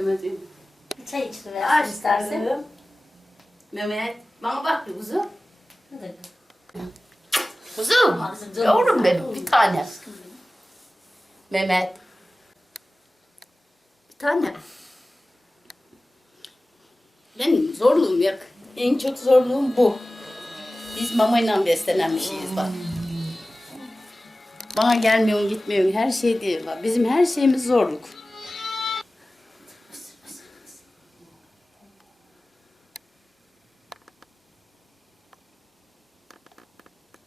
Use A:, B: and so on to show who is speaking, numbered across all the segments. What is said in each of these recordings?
A: Mehmet'im.
B: Çay içti
A: Aç
B: versin istersen.
A: istersen. Mehmet. Bana bak bir kuzum.
B: Hadi.
A: Kuzum. Yavrum benim bir tane. Mehmet. Bir tane. Benim zorluğum yok. En çok zorluğum bu. Biz mamayla beslenen bir şeyiz bak. Bana gelmiyorsun gitmiyorsun her şey değil bak. Bizim her şeyimiz zorluk.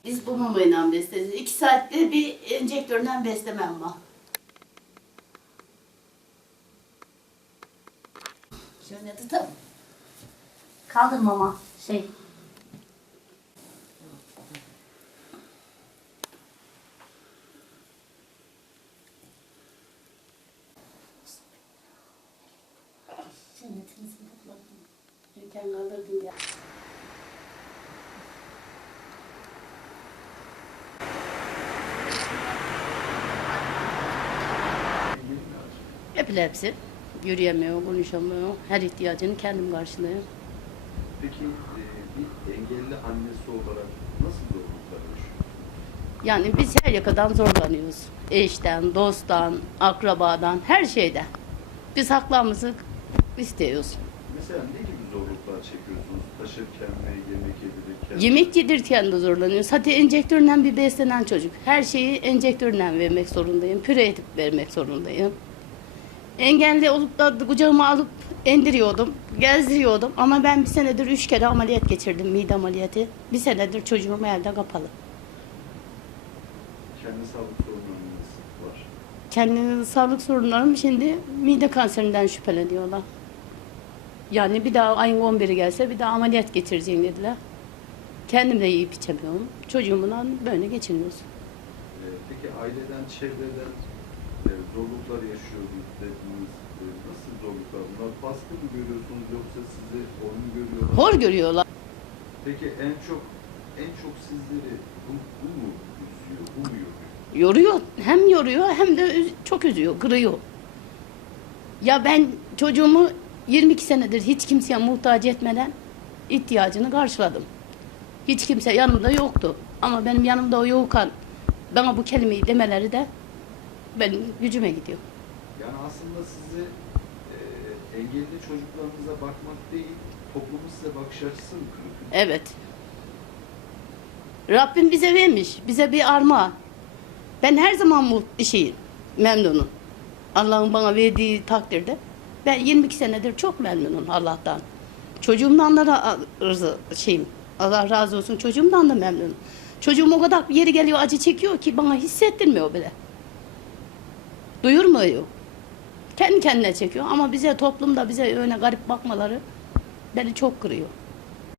A: Biz bu mamayla besleniyoruz. İki saatte bir enjektörden beslemem var. Şöyle tutalım.
B: Kaldır mama. Şey. Cennetimizin kapılarını.
A: Erken kaldırdım ya. Epilepsi. Yürüyemiyor, konuşamıyor. Her ihtiyacını kendim karşılıyorum.
C: Peki e, bir engelli annesi olarak nasıl zorluklar yaşıyor?
A: Yani biz her yakadan zorlanıyoruz. Eşten, dosttan, akrabadan, her şeyden. Biz haklarımızı istiyoruz.
C: Mesela ne gibi zorluklar çekiyorsunuz? Taşırken mi, yemek yedirirken?
A: Yemek yedirken de zorlanıyoruz. Hadi enjektörle bir beslenen çocuk. Her şeyi enjektörle vermek zorundayım. Püre edip vermek zorundayım. Engelli olup da kucağıma alıp indiriyordum, gezdiriyordum. Ama ben bir senedir üç kere ameliyat geçirdim, mide ameliyatı. Bir senedir çocuğum elde kapalı.
C: Kendi sağlık sorunlarınız var.
A: Kendi sağlık sorunlarım şimdi mide kanserinden şüpheleniyorlar. Yani bir daha ayın 11'i gelse bir daha ameliyat geçireceğim dediler. Kendim de yiyip içemiyorum. Çocuğumla böyle geçiniyoruz.
C: E, peki aileden, çevreden e, zorluklar yaşıyoruz dediniz. E, nasıl zorluklar? Bunlar baskı mı görüyorsunuz yoksa sizi oyun görüyorlar?
A: Hor görüyorlar.
C: Peki en çok en çok sizleri bu, bu mu üzüyor, bu mu yoruyor?
A: Yoruyor. Hem yoruyor hem de üz- çok üzüyor, kırıyor. Ya ben çocuğumu 22 senedir hiç kimseye muhtaç etmeden ihtiyacını karşıladım. Hiç kimse yanımda yoktu. Ama benim yanımda o yokken bana bu kelimeyi demeleri de benim gücüme gidiyor.
C: Yani aslında sizi e, engelli çocuklarınıza bakmak değil, toplumun size bakış açısı mı kırık?
A: Evet. Rabbim bize vermiş. Bize bir armağan. Ben her zaman mutlu şeyim. Memnunum. Allah'ın bana verdiği takdirde. Ben 22 senedir çok memnunum Allah'tan. Çocuğumdan da ra- rızı şeyim. Allah razı olsun. Çocuğumdan da memnunum. Çocuğum o kadar yeri geliyor acı çekiyor ki bana hissettirmiyor bile. Duyurmuyor. Kendi kendine çekiyor ama bize toplumda bize öyle garip bakmaları beni çok kırıyor.